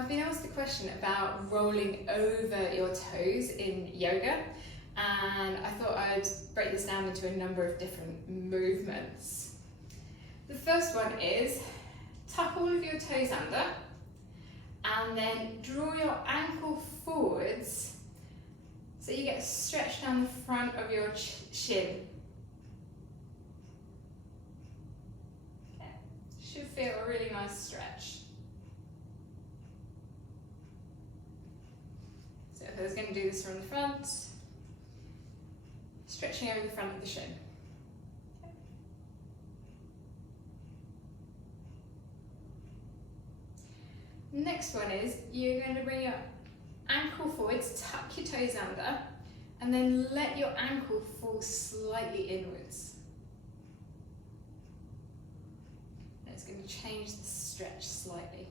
I've been asked a question about rolling over your toes in yoga, and I thought I'd break this down into a number of different movements. The first one is tuck all of your toes under and then draw your ankle forwards so you get stretched down the front of your shin. Okay. Should feel a really nice stretch. So if I was going to do this from the front, stretching over the front of the shin. Okay. Next one is you're going to bring your ankle forwards, tuck your toes under, and then let your ankle fall slightly inwards. And it's going to change the stretch slightly.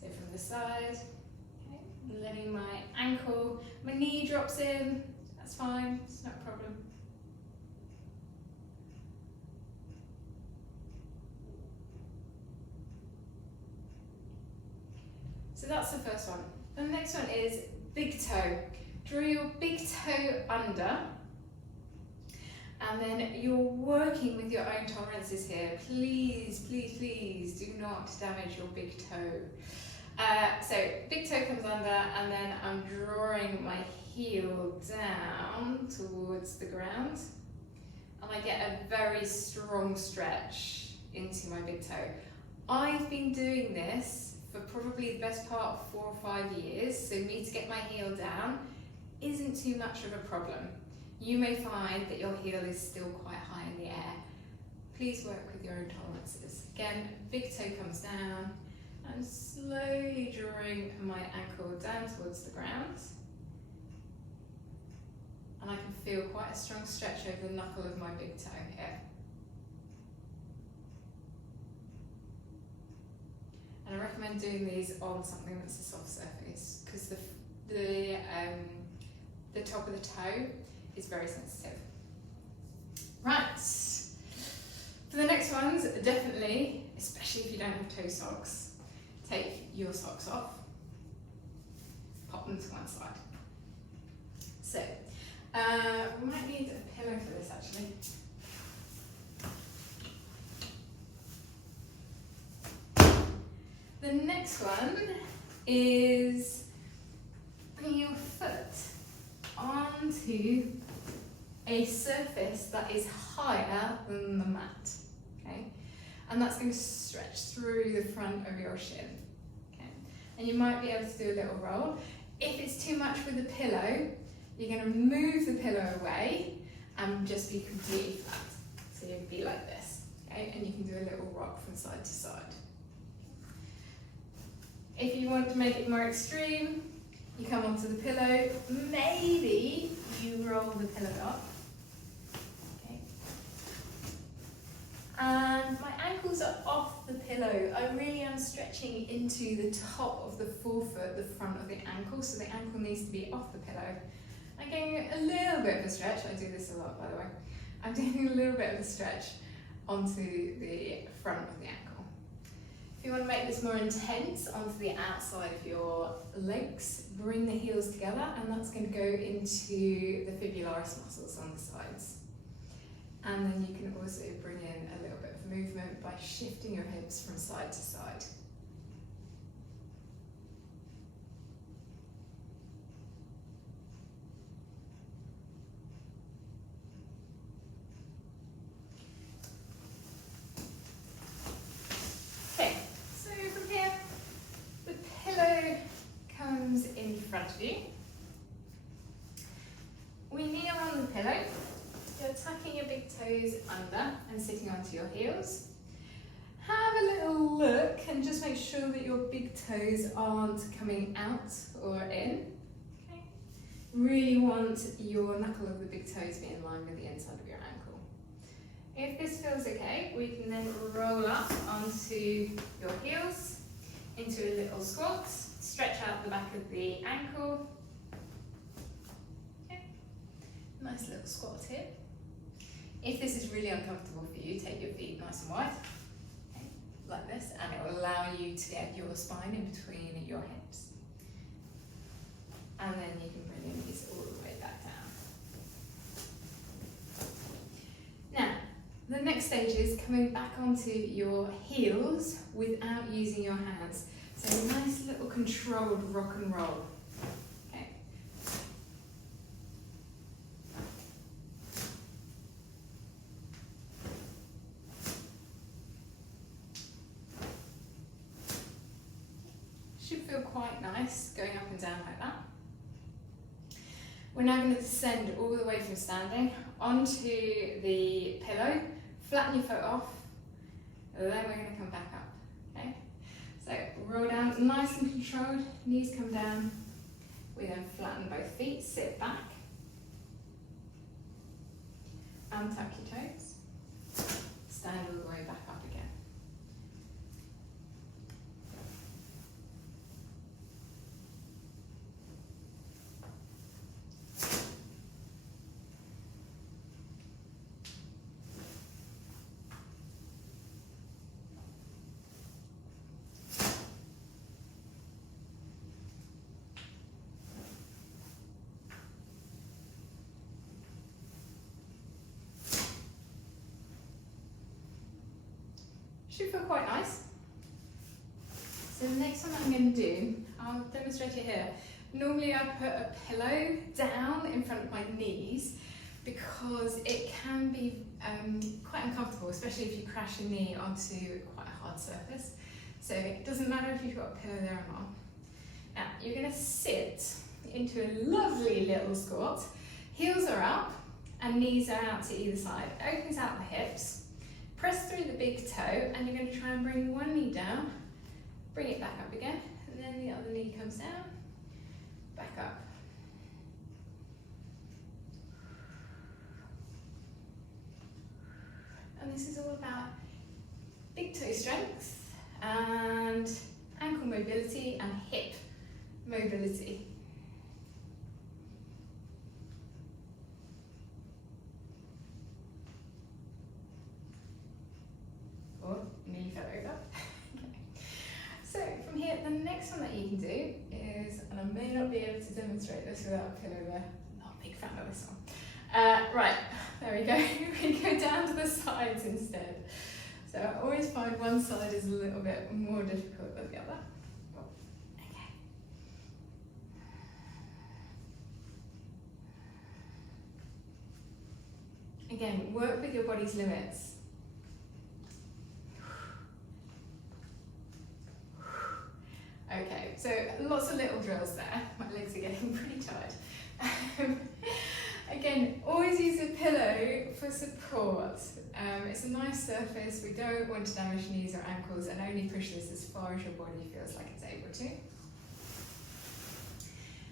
So from the side, okay, letting my ankle, my knee drops in, that's fine, it's not a problem. So that's the first one. The next one is big toe. Draw your big toe under, and then you're working with your own tolerances here. Please, please, please do not damage your big toe. So big toe comes under, and then I'm drawing my heel down towards the ground, and I get a very strong stretch into my big toe. I've been doing this for probably the best part of 4 or 5 years, so me to get my heel down isn't too much of a problem. You may find that your heel is still quite high in the air. Please work with your own tolerances. Again, big toe comes down. I'm slowly drawing my ankle down towards the ground. And I can feel quite a strong stretch over the knuckle of my big toe here. And I recommend doing these on something that's a soft surface because the top of the toe is very sensitive. Right, for the next ones, definitely, especially if you don't have toe socks, take your socks off, pop them to one side. So, we might need a pillow for this actually. The next one is bringing your foot onto a surface that is higher than the mat, okay? And that's going to stretch through the front of your shin, okay? And you might be able to do a little roll. If it's too much with the pillow, you're going to move the pillow away and just be completely flat. So you'll be like this, okay? And you can do a little rock from side to side. If you want to make it more extreme, you come onto the pillow, maybe you roll the pillow up. Okay. And my ankles are off the pillow. I really am stretching into the top of the forefoot, the front of the ankle, so the ankle needs to be off the pillow. I'm getting a little bit of a stretch. I do this a lot, by the way. I'm doing a little bit of a stretch onto the front of the ankle. If you want to make this more intense onto the outside of your legs, bring the heels together, and that's going to go into the fibularis muscles on the sides. And then you can also bring in a little bit of movement by shifting your hips from side to side. In front of you. We kneel on the pillow. You're tucking your big toes under and sitting onto your heels. Have a little look and just make sure that your big toes aren't coming out or in. Okay. Really want your knuckle of the big toe to be in line with the inside of your ankle. If this feels okay, we can then roll up onto your heels into a little squat. Stretch out the back of the ankle. Okay. Nice little squat here. If this is really uncomfortable for you, take your feet nice and wide, okay, like to get your spine in between your hips. And then you can bring your knees all the way back down. Now, the next stage is coming back onto your heels without using your hands. So a nice little controlled rock and roll. Okay. Should feel quite nice going up and down like that. We're now going to descend all the way from standing onto the pillow, flatten your foot off, and then we're going to come back up, okay? So roll down, nice and controlled, knees come down. We then flatten both feet, sit back, untuck your toes, stand all the way back up again. Should feel quite nice. So the next one I'm going to do, I'll demonstrate it here. Normally I put a pillow down in front of my knees because it can be quite uncomfortable, especially if you crash your knee onto quite a hard surface. So it doesn't matter if you've got a pillow there or not. Now you're going to sit into a lovely little squat. Heels are up and knees are out to either side. Opens out the hips. Press through the big toe, and you're going to try and bring one knee down, bring it back up again, and then the other knee comes down, back up. And this is all about big toe strength and ankle mobility and hip mobility. Nearly fell over. Okay. So from here, the next one that you can do is, and I may not be able to demonstrate this without a pillow there, I'm not a big fan of this one. Right, there we go. We go down to the sides instead. So I always find one side is a little bit more difficult than the other. Okay. Again, work with your body's limits. Okay, so lots of little drills there. My legs are getting pretty tired. Again, always use a pillow for support. It's a nice surface. We don't want to damage knees or ankles, and only push this as far as your body feels like it's able to.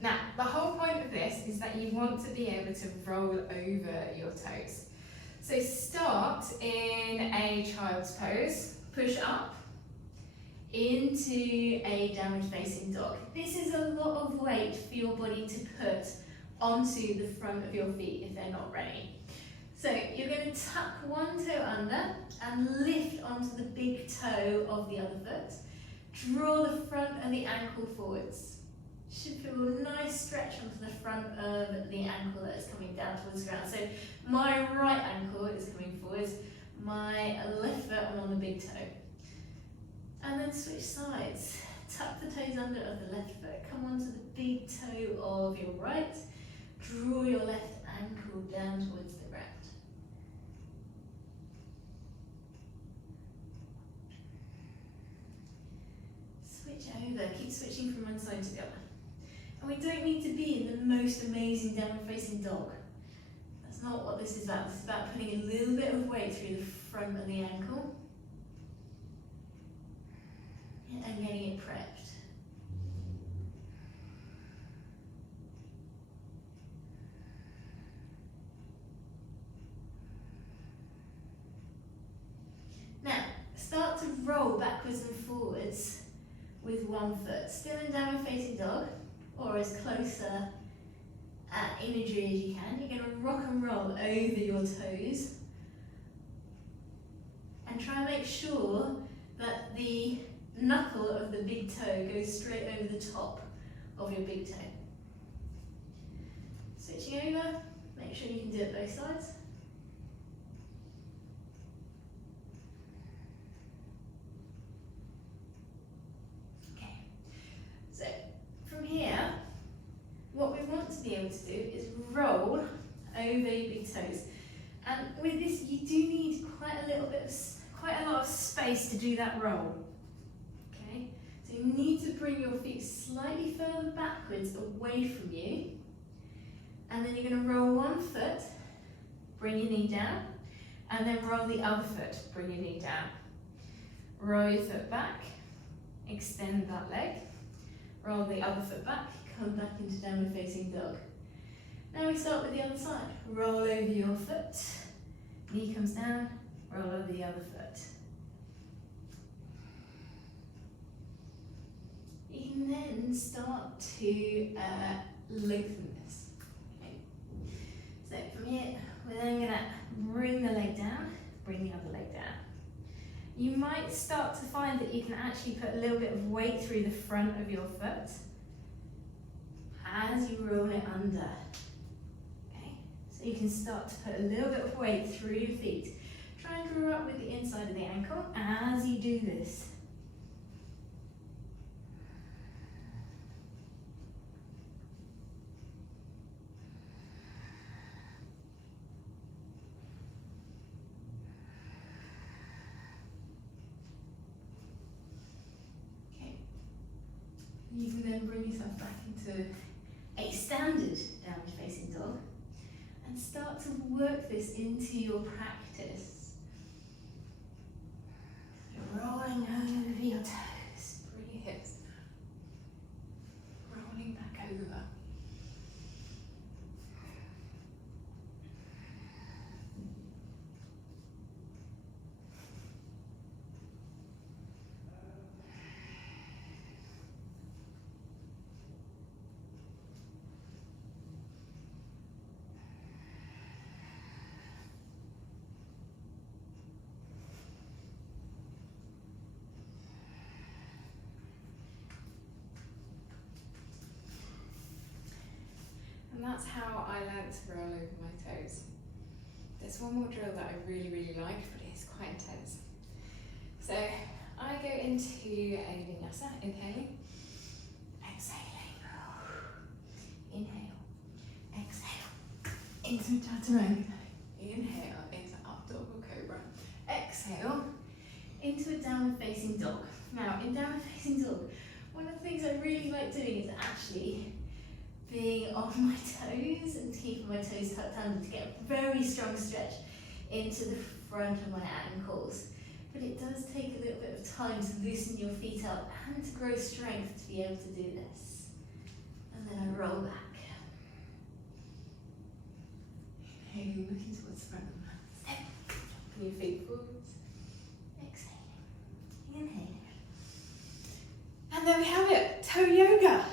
Now, the whole point of this is that you want to be able to roll over your toes. So start in a child's pose, push up, into a downward facing dog. This is a lot of weight for your body to put onto the front of your feet if they're not ready. So you're going to tuck one toe under and lift onto the big toe of the other foot. Draw the front of the ankle forwards. Should feel a nice stretch onto the front of the ankle that is coming down towards the ground. So my right ankle is coming forwards, my left foot I'm on the big toe. And then switch sides. Tuck the toes under of the left foot. Come onto the big toe of your right. Draw your left ankle down towards the ground. Switch over. Keep switching from one side to the other. And we don't need to be in the most amazing downward facing dog. That's not what this is about. This is about putting a little bit of weight through the front of the ankle. And getting it prepped. Now, start to roll backwards and forwards with one foot. Still in downward facing dog, or as closer at imagery as you can. You're going to rock and roll over your toes. And try and make sure that the knuckle of the big toe goes straight over the top of your big toe. Switching over, make sure you can do it both sides. Okay, so from here, what we want to be able to do is roll over your big toes. And with this, you do need quite a lot of space to do that roll. Okay, so you need to bring your feet slightly further backwards away from you. And then you're going to roll one foot, bring your knee down, and then roll the other foot, bring your knee down. Roll your foot back, extend that leg, roll the other foot back, come back into downward facing dog. Now we start with the other side. Roll over your foot, knee comes down, roll over the other foot. You can then start to lengthen this. Okay. So from here, we're then going to bring the leg down, bring the other leg down. You might start to find that you can actually put a little bit of weight through the front of your foot as you roll it under. So you can start to put a little bit of weight through your feet. Try and draw up with the inside of the ankle as you do this. Okay. You can then bring yourself back into a standard downward facing dog. And start to work this into your practice. Rolling over your toes. Bring your hips down. Rolling back over. And that's how I learnt to roll over my toes. There's one more drill that I really, really like, but it's quite intense. So I go into a vinyasa, inhaling, exhaling, inhale, exhale, into chaturanga, inhale, into up dog or cobra, exhale, into a downward facing dog. Now in downward facing dog, one of the things I really like doing is actually being on my toes and keeping my toes tucked under to get a very strong stretch into the front of my ankles. But it does take a little bit of time to loosen your feet up and to grow strength to be able to do this. And then I roll back. Inhaling, looking towards the front of my step. Dropping your feet forwards. Exhaling. Inhaling. And there we have it, toe yoga.